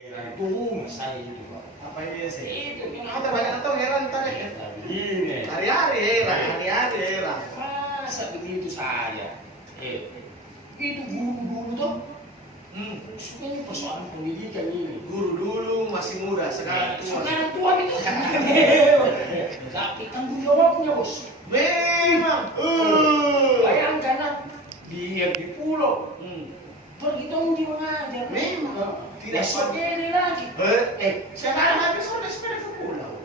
Itu saya juga. Apa ini sih? Itu Kita banyak tahu heran tadi. ini. Hari-hari heran. Masa begitu saja? Itu guru-guru tuh. Ini persoalan pendidikan ini. Guru dulu masih muda, sekarang tua. Sekarang tua itu. Tapi tanggung jawabnya bos. Memang. Bayangkan dia di pulau. Pergi tanggung mengajar. Memang. Tidak seperti lagi. Sekarang habis sudah sepeda ke pulau.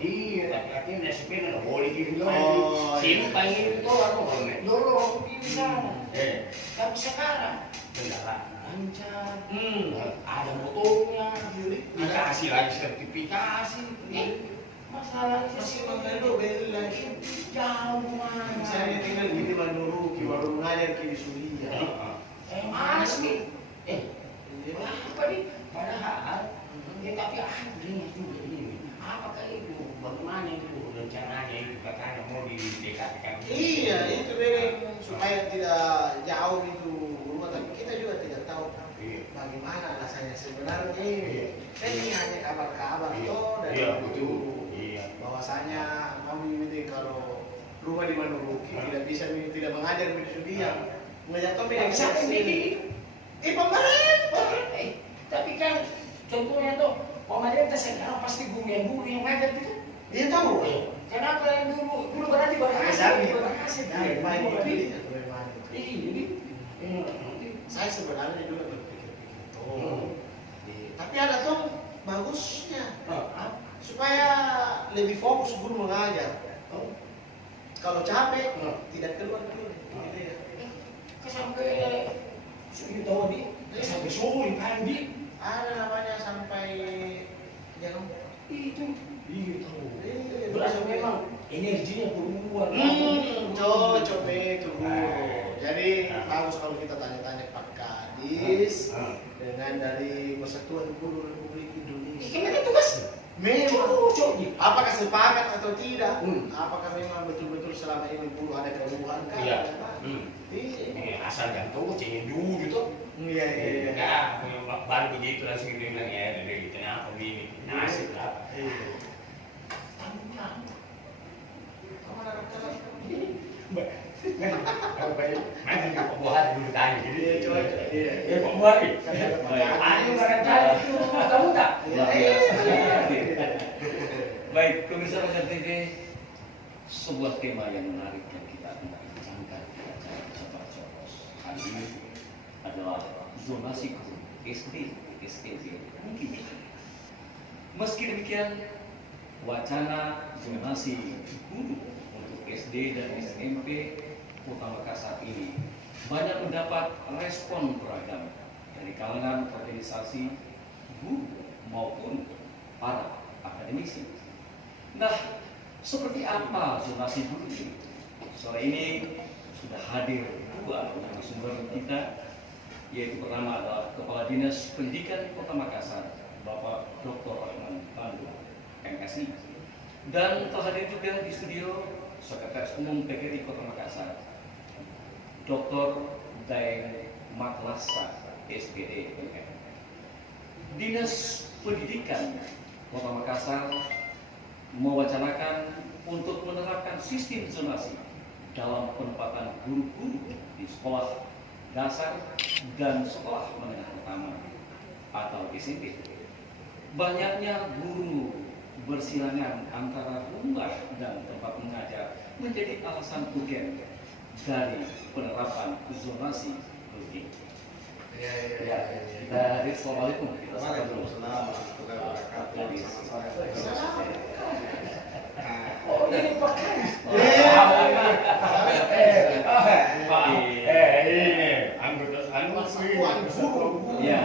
Iya, tapi artinya dari sepeda nggak boleh di pulau. Oh, Simpang itu aku boleh. Dulu aku di sana. Tapi sekarang kendaraan lancar. Ada motornya. Dikasih lagi sertifikasi. Masalahnya Masih mengeluh beli lagi. jauh mana? Saya tinggal di Manuru, baru mengajar di Suria. Mana sih? Apa nih? Padahal, tapi ini juga ini. Apakah itu? Bagaimana itu rencananya itu katanya mau didekatkan? Iya, itu dari supaya tidak jauh itu rumah, tapi kita juga tidak tahu bagaimana alasannya sebenarnya ini. Kan ini hanya kabar-kabar toh dari betul. bahwasanya kami ini kalau rumah di Manuru tidak bisa tidak mengajar di Suria. Melihat kami yang Siapa yang bikin? pemerintah. Tapi kan contohnya tuh pemerintah sekarang pasti guru yang ngajar gitu. Dia tahu. Kenapa yang dulu berarti berhasil? Baik itu atau bagaimana? Saya sebenarnya juga berpikir-pikir tapi ada tuh bagusnya supaya lebih fokus guru mengajar. Kalau capek tidak keluar dulu. Sampai tahu di sampai sore pagi Ada namanya sampai jam itu tahu. Berasa memang energinya keluar. cocok itu guru. Jadi bagus kalau kita tanya-tanya Pak Kadis dengan dari Persatuan Guru Republik Indonesia. Gimana tugas? Memang apakah sepakat atau tidak? Apakah memang betul-betul selama ini guru ada keluhan kan? Iya. Asal jantung cengin dulu gitu. Iya. Ya, baru begitu langsung dia bilang ya, gitu apa begini. Nasib lah. Nanti Pak Buhari dulu tanya gitu. Pak Buhari. Ayo barangkali itu kamu tak? Baik, pemirsa Rocker TV, sebuah tema yang menarik yang kita akan bincangkan di acara Cepat Copos. Kali ini adalah zonasi guru SD, SMP, mungkin. Meski demikian, wacana zonasi guru untuk SD dan SMP Kota Makassar ini banyak mendapat respon beragam dari kalangan organisasi guru maupun para akademisi. Nah, seperti apa zonasi guru ini? Sore ini sudah hadir dua narasumber kita, yaitu pertama adalah Kepala Dinas Pendidikan Kota Makassar, Bapak Dr. Rahman Pandu, MSI, dan telah hadir juga di studio Sekretaris Umum PGRI Kota Makassar, Dr. Daeng Matlasa, SPD, MM. Dinas Pendidikan Kota Makassar mewacanakan untuk menerapkan sistem zonasi dalam penempatan guru-guru di sekolah dasar dan sekolah menengah pertama atau SMP. Banyaknya guru bersilangan antara rumah dan tempat mengajar menjadi alasan urgen dari penerapan zonasi guru ini. Kita hadir, assalamualaikum. Kita sapa dulu. Oh, ini Pak Kadis. Ini anggota guru. Ya,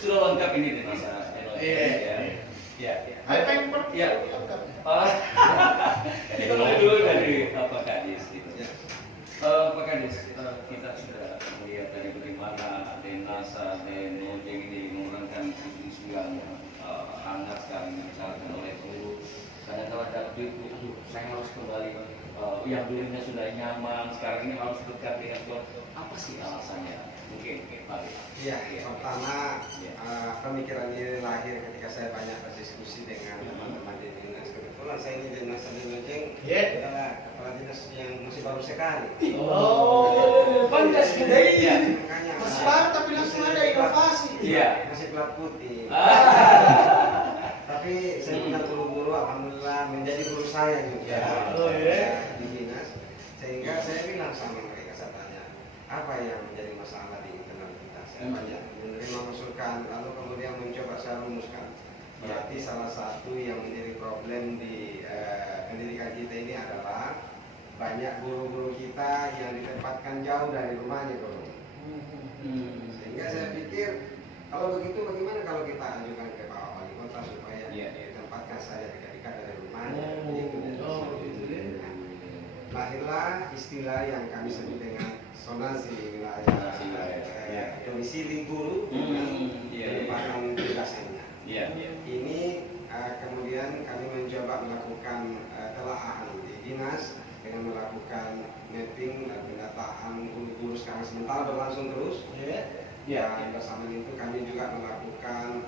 sudah lengkap ini di masa. Ya. Apa yang perlu? Ya. Kita mulai dulu dari Pak Kadis. Pak Kadis, kita sudah melihat dari bagaimana Denasa dan Mojeng ini mengurangkan isu-isu yang hangat sekali dibicarakan oleh guru. Kadang-kadang terhadap diriku, aduh saya harus kembali yang dulunya sudah nyaman, sekarang ini harus dekat dengan Tuhan. Apa sih alasannya? Mungkin Pak. Iya, pertama pemikiran ini lahir ketika saya banyak berdiskusi dengan teman-teman di dinas. Kebetulan saya ini dinas di Lonceng adalah kepala dinas yang masih baru sekali. Oh, pantas kita ini. Iya, makanya Masih baru tapi langsung ada inovasi. Iya. masih pelat putih. Tapi saya punya guru-guru, alhamdulillah menjadi guru saya juga Oh, iya. di dinas. Sehingga saya bilang sama mereka, saya tanya, apa yang menjadi masalah di internal kita? Saya banyak menerima masukan, lalu kemudian mencoba saya rumuskan. Berarti salah satu yang menjadi problem di pendidikan kita ini adalah banyak guru-guru kita yang ditempatkan jauh dari rumahnya, guru. Sehingga saya pikir kalau begitu bagaimana kalau kita ajukan ke Pak Wali Kota supaya ditempatkan saya dekat-dekat dari rumahnya. Lahirlah istilah yang kami sebut dengan zonasi wilayah domisili guru merupakan tugasannya. Ini kemudian kami mencoba melakukan telaahan di dinas dengan melakukan mapping dan pendataan guru-guru sekarang sementara berlangsung terus. Dan bersama itu kami juga melakukan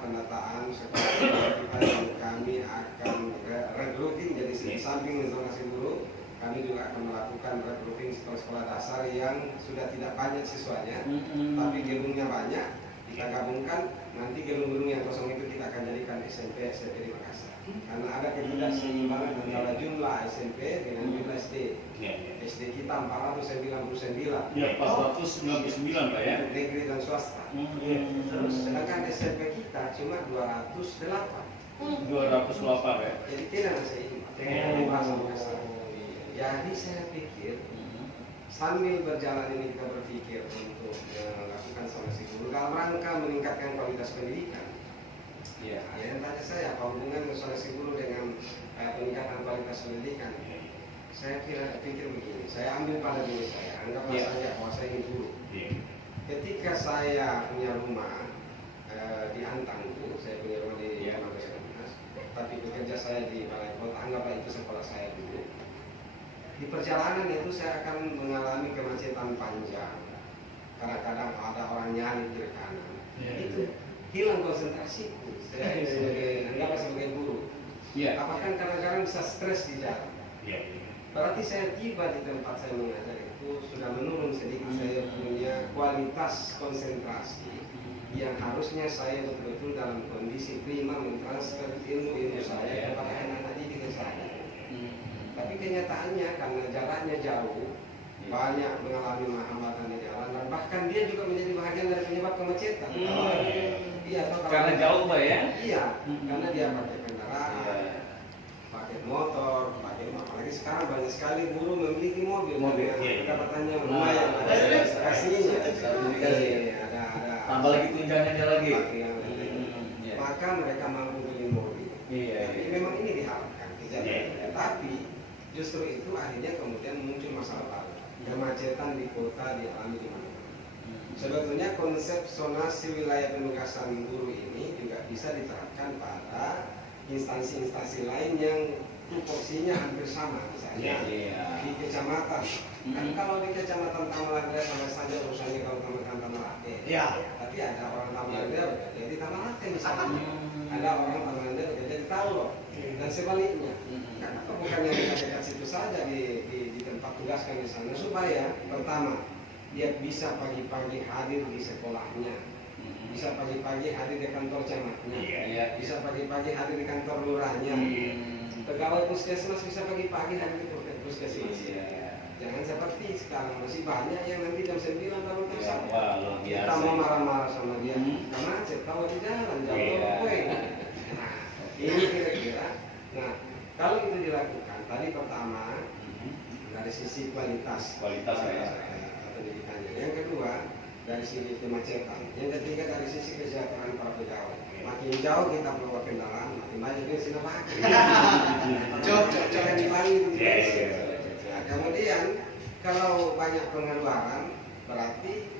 pendataan sekolah kita yang kami akan regrouping. Jadi di samping zonasi guru, kami juga akan melakukan regrouping sekolah-sekolah dasar yang sudah tidak banyak siswanya, tapi gedungnya banyak. Kita gabungkan, nanti gedung-gedung yang kosong itu kita akan jadikan SMP di Makassar. Karena ada ketidakseimbangan antara jumlah SMP dengan jumlah SD. SD kita 499. Ya, 499 Pak ya. Negeri dan swasta. Terus sedangkan SMP kita cuma 208. 208 ya. Jadi tidak seimbang. Jadi saya pikir sambil berjalan ini kita berpikir untuk melakukan solusi guru dalam rangka meningkatkan kualitas pendidikan. Yang tanya saya apa hubungan solusi guru dengan peningkatan kualitas pendidikan? Saya pikir begini, saya ambil pada diri saya, anggaplah saja bahwa saya ini guru. Ketika saya punya rumah di Antang itu, saya punya rumah di Makassar, tapi bekerja saya di Balai Kota, anggaplah itu sekolah saya dulu. Di perjalanan itu saya akan mengalami kemacetan panjang. Kadang-kadang ada orang nyari kiri kanan. Itu hilang konsentrasiku. Saya sebagai guru. Apakah kadang-kadang bisa stres di jalan? Berarti saya tiba di tempat saya mengajar itu sudah menurun sedikit. Saya punya kualitas konsentrasi yang harusnya saya betul-betul dalam kondisi prima mentransfer ilmu-ilmu saya kepada anak-anak didik saya. Tapi kenyataannya karena jaraknya jauh, banyak mengalami hambatan di jalan, dan bahkan dia juga menjadi bagian dari penyebab kemacetan. Karena jauh Pak ya? Iya, karena dia pakai kendaraan, pakai motor, apalagi sekarang banyak sekali guru memiliki mobil. Pendapatannya lumayan, ada kasihnya, ada tambah lagi tunjangannya lagi. Maka mereka mampu beli mobil. Jadi memang ini diharapkan kejadian. Tapi justru itu akhirnya kemudian muncul masalah baru. Kemacetan di kota dialami di mana-mana. Sebetulnya konsep zonasi wilayah penugasan guru ini juga bisa diterapkan pada instansi-instansi lain yang tupoksinya hampir sama, misalnya di kecamatan. Kan kalau di kecamatan Tamalangga sama saja urusannya kalau teman-teman Tamalangga. Tapi ada orang Tamalangga bekerja di Tamalangga misalnya. Ada orang Tamalangga bekerja di Taulo. Dan sebaliknya. Karena bukannya dekat situ saja di tempat tugaskan di sana supaya pertama dia bisa pagi-pagi hadir di sekolahnya, bisa pagi-pagi hadir di kantor camatnya, bisa pagi-pagi hadir di kantor lurahnya, pegawai puskesmas bisa pagi-pagi hadir di puskesmas. Jangan seperti sekarang masih banyak yang nanti jam 9 baru masuk. Kita mau marah-marah sama dia karena saya tahu di jalan jauh ini kira-kira. Nah, kalau itu dilakukan, tadi pertama dari sisi kualitas pendidikannya, yang kedua dari sisi kemacetan, yang ketiga dari sisi kesejahteraan para pegawai. Makin jauh kita bawa kendaraan, makin banyak dia sini pakai. Cocok yang dipanggil. Nah, kemudian kalau banyak pengeluaran, berarti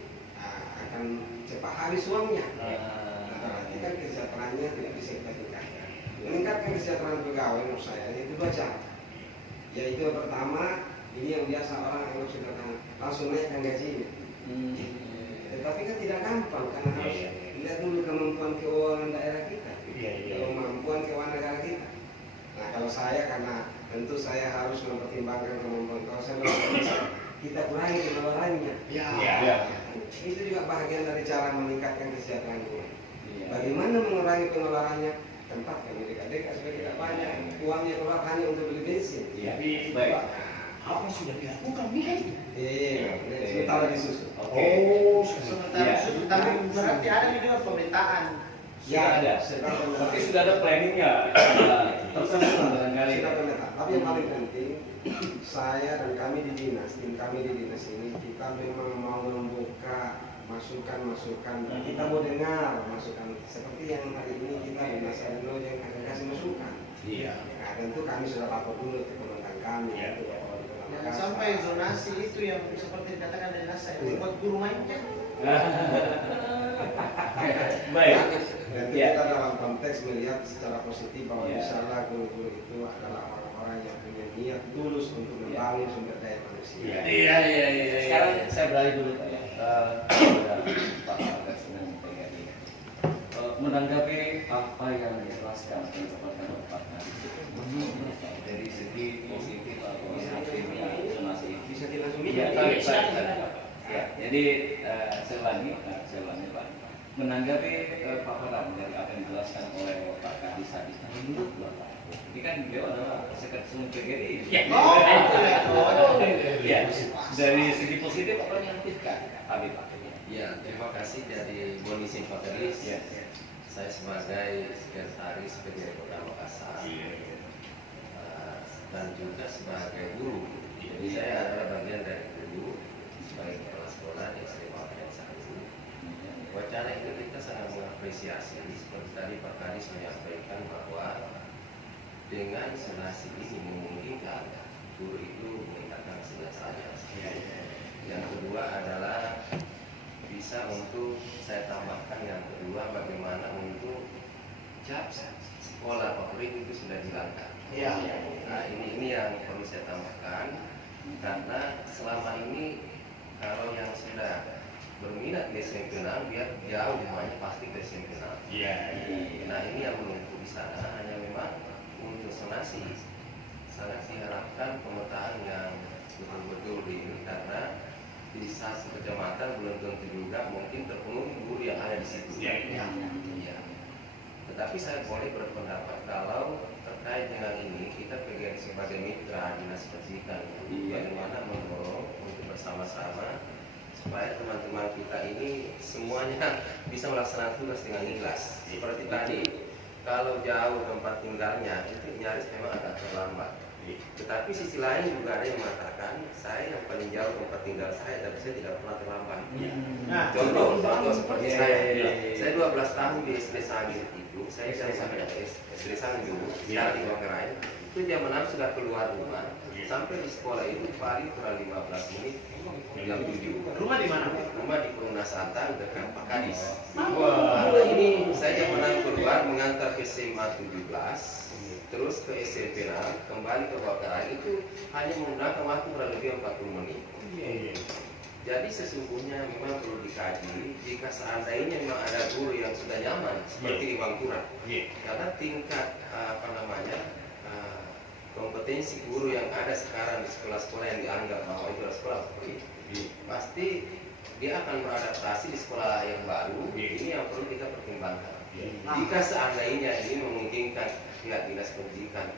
akan cepat habis uangnya. Berarti kan kesejahteraannya tidak bisa kita tingkatkan. meningkatkan kesejahteraan pegawai menurut saya itu 2 cara. Yaitu yang pertama, ini yang biasa orang yang sudah langsung naikkan gajinya. Tetapi kan tidak gampang karena harus lihat dulu kemampuan keuangan daerah kita, kemampuan keuangan negara kita. Nah kalau saya karena tentu saya harus mempertimbangkan kemampuan keuangan kita kurangi pengeluarannya. Itu juga bagian dari cara meningkatkan kesejahteraan keuangan. Bagaimana mengurangi pengeluarannya? Tempatkan di dekat-dekat supaya tidak banyak uangnya keluar hanya untuk beli bensin. Baik. Apa sudah dilakukan nih kan? Sementara disusun. Oh, Sementara itu, tapi berarti ada juga pemerintahan. Ya ada. Tapi sudah ada planningnya. Tersusun barangkali. Sudah pemerintahan. Tapi yang paling penting, saya dan kami di dinas, tim kami di dinas ini, kita memang mau membuka masukan-masukan. Kita mau dengar masukan seperti yang hari ini kita di Mas Adeno yang akan kasih masukan. Nah, tentu kami sudah lapor dulu ke teman kami. Jangan sampai zonasi itu yang seperti dikatakan dari NASA itu buat guru mainnya. Baik. Dan kita dalam konteks melihat secara positif bahwa insyaallah guru-guru itu adalah orang-orang yang punya niat tulus untuk membangun sumber daya manusia. Sekarang saya beralih dulu Pak ya. Pak Presiden PGRI. Menanggapi apa yang dijelaskan dan disampaikan oleh Pak Kadis dari segi positif atau negatifnya zonasi Bisa langsung ya, jadi saya ulangi Pak, menanggapi paparan dari apa yang dijelaskan oleh Pak Kadis tadi, menurut Bapak, ini kan beliau adalah sekretaris PGRI. Ya, dari segi positif apa yang dilakukan, Pak? Ya, terima kasih dari Boni Simpateris. Saya sebagai sekretaris PGRI Kota Makassar dan juga sebagai guru. Jadi saya adalah bagian dari guru sebagai kepala sekolah di SD Paten 1. Wacana itu kita sangat mengapresiasi seperti tadi Pak Kadis menyampaikan bahwa dengan zonasi ini memungkinkan guru itu meningkatkan kesejahteraan. Yang kedua adalah bisa untuk saya tambahkan yang kedua bagaimana untuk cap sekolah favorit itu sudah dihilangkan. Nah ini yang perlu saya tambahkan karena selama ini kalau yang sudah berminat di SMP 6 dia jauh rumahnya pasti ke SMP 6. Nah ini yang menumpuk di sana hanya memang untuk zonasi sangat diharapkan pemetaan yang betul-betul ini karena di satu kecamatan belum tentu juga mungkin terpenuhi guru yang ada di situ. Tetapi saya boleh berpendapat kalau terkait dengan ini kita PGRI sebagai mitra dinas pendidikan bagaimana mendorong untuk bersama-sama supaya teman-teman kita ini semuanya bisa melaksanakan tugas dengan ikhlas. Seperti tadi kalau jauh tempat tinggalnya itu nyaris memang agak terlambat. Tetapi sisi lain juga ada yang mengatakan saya yang paling jauh tempat tinggal saya tapi saya tidak pernah terlambat. Contoh seperti saya 12 tahun di SD Sangir itu saya sampai SD Sangir dulu sekarang di Manggarai itu jam 6 sudah keluar rumah sampai di sekolah itu paling kurang 15 menit jam 7. Rumah di mana? Rumah di Perumnas Santang dekat Pak Kadis. Ini saya jam 6 keluar mengantar ke SMA 17 terus ke SMP 6 kembali ke Manggarai itu hanya menggunakan waktu kurang lebih 40 menit. Jadi sesungguhnya memang perlu dikaji jika seandainya memang ada guru yang sudah nyaman seperti di Mangkurat. Karena tingkat kompetensi guru yang ada sekarang di sekolah-sekolah yang dianggap bahwa itu adalah sekolah favorit, pasti dia akan beradaptasi di sekolah yang baru. Ini yang perlu kita pertimbangkan. Jika seandainya ini memungkinkan pihak dinas pendidikan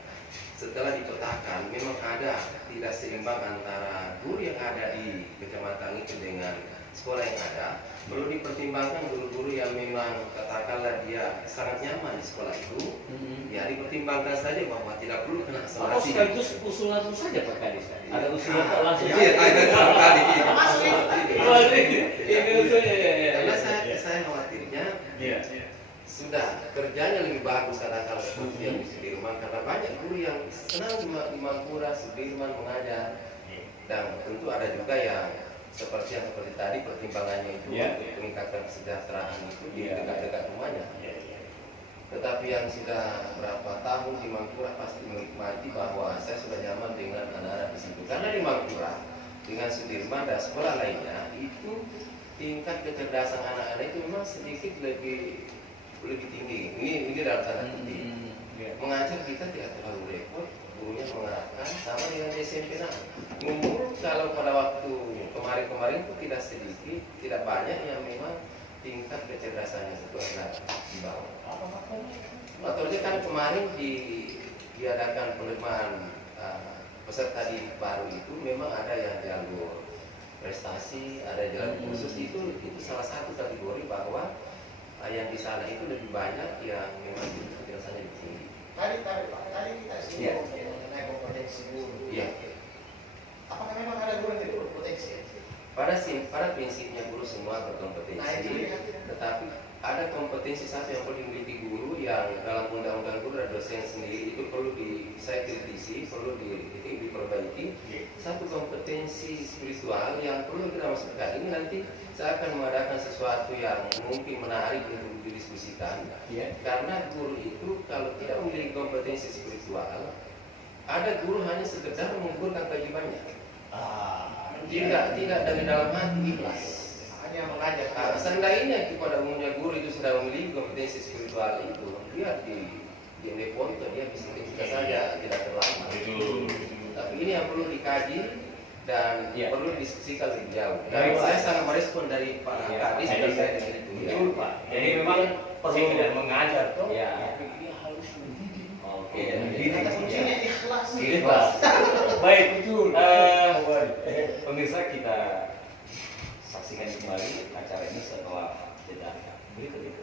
setelah dipetakan memang ada tidak seimbang antara guru yang ada di kecamatan itu dengan sekolah yang ada, perlu dipertimbangkan guru-guru yang memang katakanlah dia sangat nyaman di sekolah itu, ya dipertimbangkan saja bahwa tidak perlu kena Apa sanksi. sekaligus usulan saja Pak Kadis? Ada usulan Pak langsung? Ada tadi. Ini usulnya ya. Karena saya khawatirnya sudah kerjanya lebih bagus kadang-kadang seperti yang di Sudirman karena banyak guru yang senang di Mangkura, Sudirman mengajar dan tentu ada juga yang seperti tadi pertimbangannya itu untuk meningkatkan kesejahteraan itu di dekat-dekat rumahnya. Tetapi yang sudah berapa tahun di Mangkura pasti menikmati bahwa saya sudah nyaman dengan anak-anak di situ. Karena di Mangkura dengan Sudirman dan sekolah lainnya itu tingkat kecerdasan anak-anak itu memang sedikit lebih tinggi. Ini dalam tanda kutip. Mengajar kita tidak terlalu repot, gurunya mengarahkan sama dengan di SMP. Umur kalau pada waktu kemarin itu tidak sedikit, tidak banyak yang memang tingkat kecerdasannya sesuai di bawah. Faktornya kan kemarin diadakan penerimaan peserta di baru itu memang ada yang jalur prestasi, ada jalur khusus itu salah satu kategori bahwa yang di sana itu lebih banyak yang memang kecerdasannya lebih tinggi. Tadi kita singgung mengenai kompetensi guru. Iya. Apakah memang ada guru yang tidak berpotensi? Pada prinsipnya guru semua berkompetensi, tetapi ada kompetensi satu yang perlu dimiliki guru yang dalam undang-undang guru dan dosen sendiri itu perlu saya kritisi, perlu diperbaiki. Satu kompetensi spiritual yang perlu kita masukkan. Ini nanti saya akan mengadakan sesuatu yang mungkin menarik untuk didiskusikan. Karena guru itu kalau tidak memiliki kompetensi spiritual, ada guru hanya sekedar mengumpulkan kewajibannya. Tidak dari dalam hati ikhlas. Hanya mengajar. Seandainya kepada umumnya guru itu sudah memiliki kompetensi spiritual itu, dia di Neponto dia bisa saja tidak terlambat. Tapi ini yang perlu dikaji dan perlu didiskusikan lebih jauh. Dan saya sangat merespon dari Pak Kadis dan saya dengan itu. Betul Pak. Jadi memang perlu tidak mengajar tuh. Ya. Tapi dia harus mendidik. Oke. Kata kuncinya ikhlas. Ikhlas. Baik. Pemirsa, kita saksikan kembali acara ini setelah jeda berikut ini.